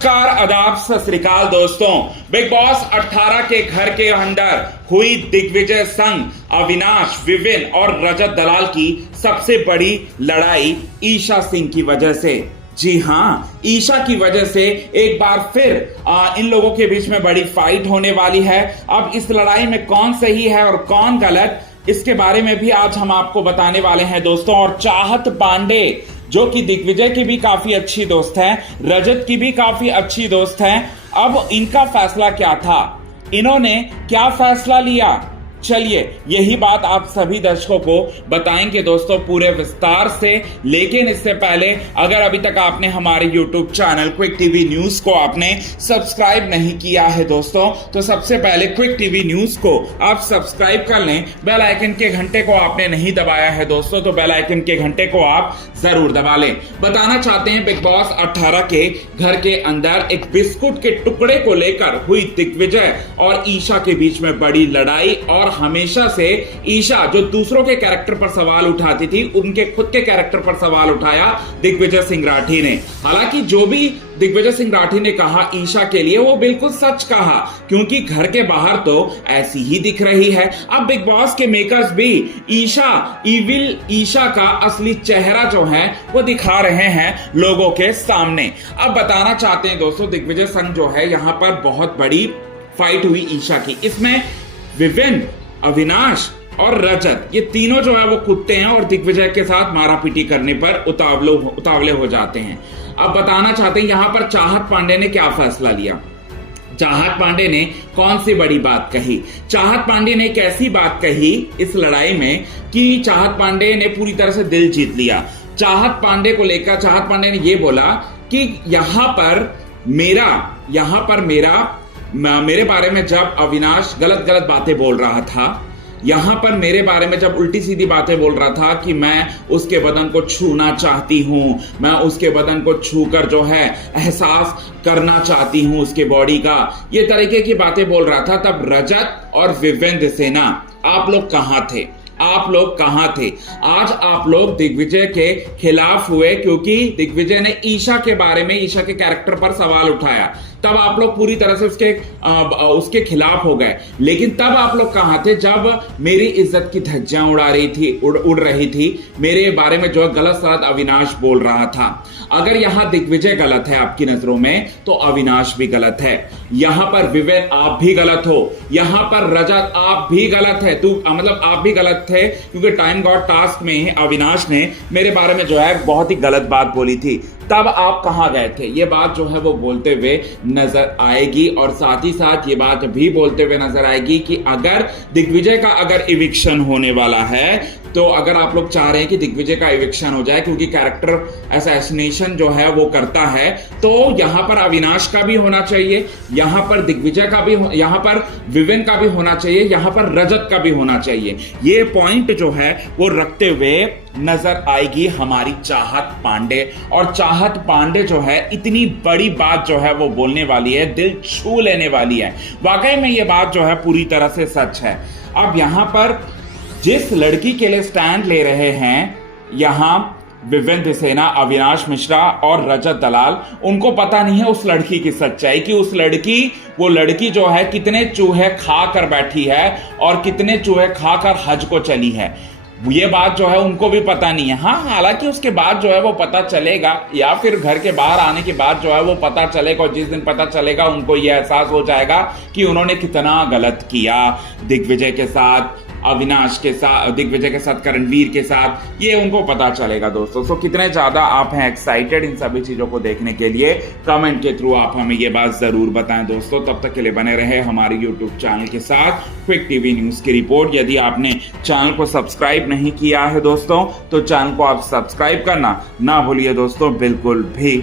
नमस्कार, आदाब, सत श्री अकाल दोस्तों। बिग बॉस 18 के घर के अंदर हुई दिग्विजय संग अविनाश, विविन और रजत दलाल की सबसे बड़ी लड़ाई ईशा सिंह की वजह से। जी हां, ईशा की वजह से एक बार फिर इन लोगों के बीच में बड़ी फाइट होने वाली है। अब इस लड़ाई में कौन सही है और कौन गलत, इसके बारे में भी आज हम आपको बताने वाले हैं दोस्तों। और चाहत पांडे जो कि दिग्विजय की भी काफी अच्छी दोस्त है, रजत की भी काफी अच्छी दोस्त है, अब इनका फैसला क्या था, इन्होंने क्या फैसला लिया, चलिए यही बात आप सभी दर्शकों को बताएंगे दोस्तों पूरे विस्तार से। लेकिन इससे पहले अगर अभी तक आपने हमारे YouTube channel quick TV news को आपने सब्सक्राइब नहीं किया है दोस्तों, तो सबसे पहले क्विक टीवी न्यूज को आप सब्सक्राइब कर लें। बेल आइकन के घंटे को आपने नहीं दबाया है दोस्तों, तो बेल आइकन के घंटे को आप जरूर दबा लें। बताना चाहते हैं, बिग बॉस 18 के घर के अंदर एक बिस्कुट के टुकड़े को लेकर हुई दिग्विजय और ईशा के बीच में बड़ी लड़ाई। और हमेशा से ईशा जो दूसरों के कैरेक्टर पर सवाल उठाती थी, उनके खुद के कैरेक्टर पर सवाल उठाया दिग्विजय सिंह राठी ने। हालांकि जो भी दिग्विजय सिंह राठी ने कहा ईशा के लिए, वो बिल्कुल सच कहा, क्योंकि घर के बाहर तो ऐसी ही दिख रही है। अब बिग बॉस के मेकर्स भी इविल ईशा का असली चेहरा जो है वो दिखा रहे हैं लोगों के सामने। अब बताना चाहते हैं दोस्तों, दिग्विजय सिंह जो है यहाँ पर बहुत बड़ी फाइट हुई ईशा की। इसमें विविन, अविनाश और रजत, ये तीनों जो है वो कुत्ते हैं और दिग्विजय के साथ मारापीटी करने पर उतावले हो जाते हैं। अब बताना चाहते हैं यहां पर चाहत पांडे ने क्या फैसला लिया। चाहत पांडे ने कौन सी बड़ी बात कही, चाहत पांडे ने एक ऐसी बात कही इस लड़ाई में कि चाहत पांडे ने पूरी तरह से दिल जीत लिया। चाहत पांडे को लेकर चाहत पांडे ने यह बोला कि यहां पर मेरे बारे में जब अविनाश गलत बातें बोल रहा था, यहां पर मेरे बारे में जब उल्टी सीधी बातें बोल रहा था कि मैं उसके बदन को छूना चाहती हूं, मैं उसके बदन को छूकर जो है एहसास करना चाहती हूं उसके बॉडी का, ये तरीके की बातें बोल रहा था, तब रजत और विवेंद्र सेना आप लोग कहां थे? आप लोग कहां थे? आज आप लोग दिग्विजय के खिलाफ हुए क्योंकि दिग्विजय ने ईशा के बारे में, ईशा के कैरेक्टर पर सवाल उठाया, तब आप लोग पूरी तरह से उसके खिलाफ हो गए। लेकिन तब आप लोग कहां थे जब मेरी इज्जत की धज्जियां उड़ रही थी, मेरे बारे में जो गलत अविनाश बोल रहा था। अगर यहां दिग्विजय गलत है आपकी नजरों में, तो अविनाश भी गलत है। यहां पर विवेक आप भी गलत हो, यहां पर रजत आप भी गलत है, मतलब आप भी गलत थे, क्योंकि टाइम गॉड टास्क में अविनाश ने मेरे बारे में जो है बहुत ही गलत बात बोली थी। तब आप कहां गए थे? ये बात जो है वो बोलते हुए नजर आएगी। और साथ ही साथ ये बात भी बोलते हुए नजर आएगी कि अगर दिग्विजय का अगर इविक्शन होने वाला है, तो अगर आप लोग चाह रहे हैं कि दिग्विजय का इविक्शन हो जाए क्योंकि कैरेक्टर असैसिनेशन जो है वो करता है, तो यहां पर अविनाश का भी होना चाहिए, यहां पर दिग्विजय का भी, यहां पर विवेन का भी होना चाहिए, यहां पर रजत का भी होना चाहिए। ये पॉइंट जो है वो रखते हुए नजर आएगी हमारी चाहत पांडे। और चाहत पांडे जो है इतनी बड़ी बात जो है वो बोलने वाली है, दिल छू लेने वाली है। वाकई में ये बात जो है पूरी तरह से सच है। अब यहां पर जिस लड़की के लिए स्टैंड ले रहे हैं यहां विवेंद्र सेना, अविनाश मिश्रा और रजत दलाल, उनको पता नहीं है उस लड़की की सच्चाई, कि वो लड़की जो है कितने चूहे खा कर बैठी है और कितने चूहे खाकर हज को चली है। ये बात जो है उनको भी पता नहीं है। हाँ, हालांकि उसके बाद जो है वो पता चलेगा, या फिर घर के बाहर आने के बाद जो है वो पता चलेगा, और जिस दिन पता चलेगा उनको ये एहसास हो जाएगा कि उन्होंने कितना गलत किया दिग्विजय के साथ, अविनाश के साथ, दिग्विजय के साथ, करणवीर के साथ, ये उनको पता चलेगा दोस्तों। सो कितने ज्यादा आप हैं एक्साइटेड इन सभी चीजों को देखने के लिए, कमेंट के थ्रू आप हमें ये बात जरूर बताएं दोस्तों। तब तक के लिए बने रहे हमारे YouTube चैनल के साथ क्विक टीवी न्यूज की रिपोर्ट। यदि आपने चैनल को सब्सक्राइब नहीं किया है दोस्तों, तो चैनल को आप सब्सक्राइब करना ना भूलिए दोस्तों, बिल्कुल भी।